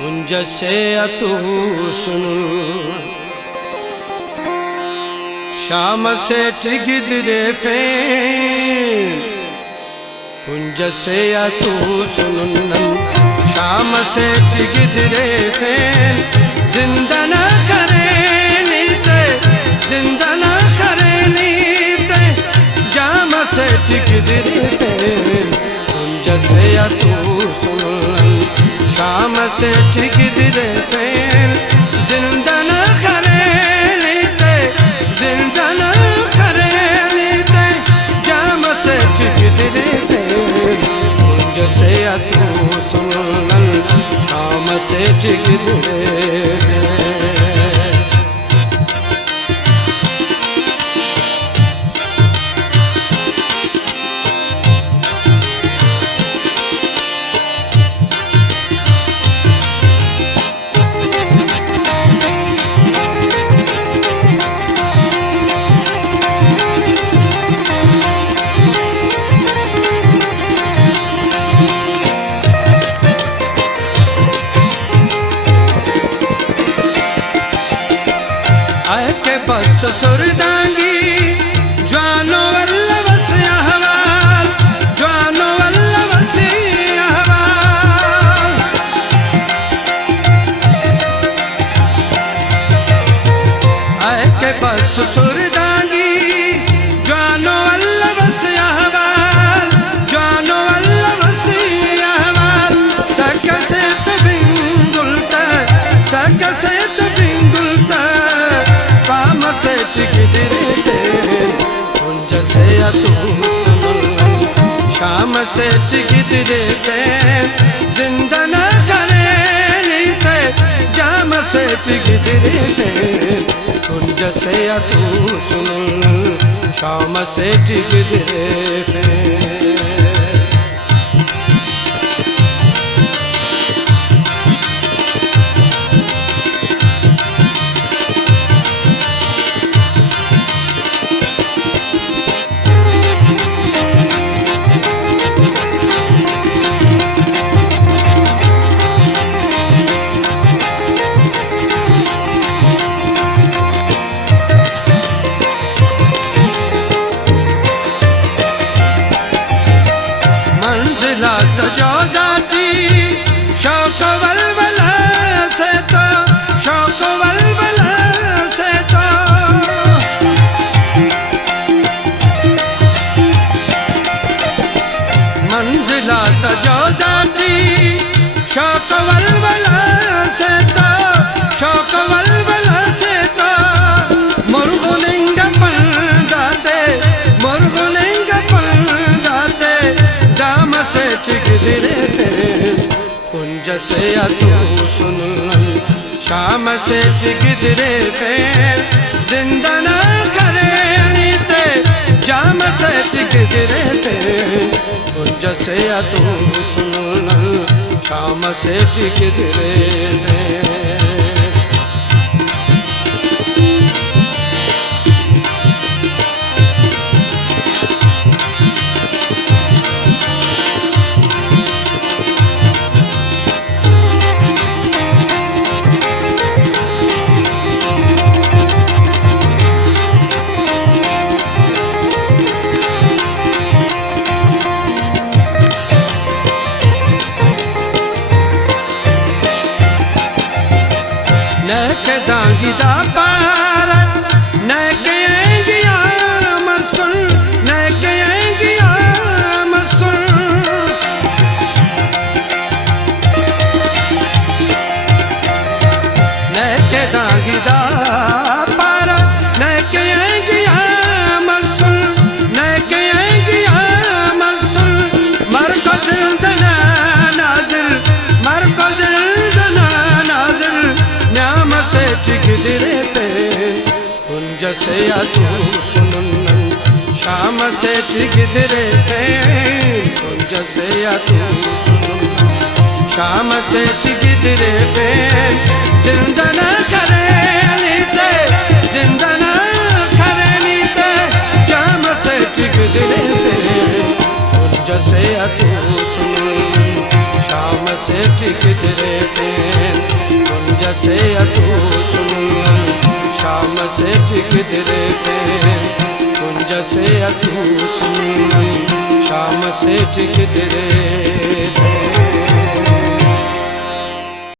कुंज से अतु सुन शाम से गिदरे फेन कुंज से अतु सुन शाम से गिदरे फेन जिंदा न करे नीते जिंदा न करे नीते जाम से गिदरे फेन कुंज से अतु सुन शाम से गिदरे फेन जिंदा न करे नीते जिंदा न करे नीते जाम से गिदरे फेन कुंज से अतु सुन शाम से गिदरे फेन। के बस सुरदांगी ज्वानो वल्लभ से अहवाल ज्वानो वल्लभ से अहवाल आए के बस सुरदांगी ज्वानो वल्लभ से अहवाल ज्वानो वल्लभ से अहवाल सकसे बिंगुलता सकसे बिंगुलता से गिदरे फेन कुंज से अतु सुन शाम से गिदरे फेन जिंदा न करे नीते जाम से गिदरे फेन कुंज से अतु सुन शाम से गिदरे फेन। मंजिला तो जो जाती शौक वलवला से तो शौक वलवला से तो मंजिला तो जो जाती शौक वलवला से तो शौक वलवला से तो मुर्गुनिंग पंडाते मुर्गुनिंग पंडाते जाम से गिदरे फेन कुंज से अतु सुन शाम से गिदरे फेन जिंदा न करे नीते जाम से गिदरे फेन कुंज से अतु सुन शाम से गिदरे फेन। नैके दांगी दा पार नैके एंगिया मसुन नैके एंगिया मसुन नैके दांगी दा पार नैके एंगिया मसुन नैके एंगिया मसुन मर को जिंदना नाजिल मर को जिंदना नाजिल न्याम से गिदरे फेन कुंज से अतु सुन शाम से गिदरे फेन कुंज से अतु सुन शाम से गिदरे फेन जिंदा न करे नीते जिंदा न करे नीते जाम से गिदरे फेन कुंज से अतु सुन शाम से किधरे फैन कुंज से अतू सुनीलन शाम से किधरे फैन कुंज से अतू सुनीलन शाम से किधरे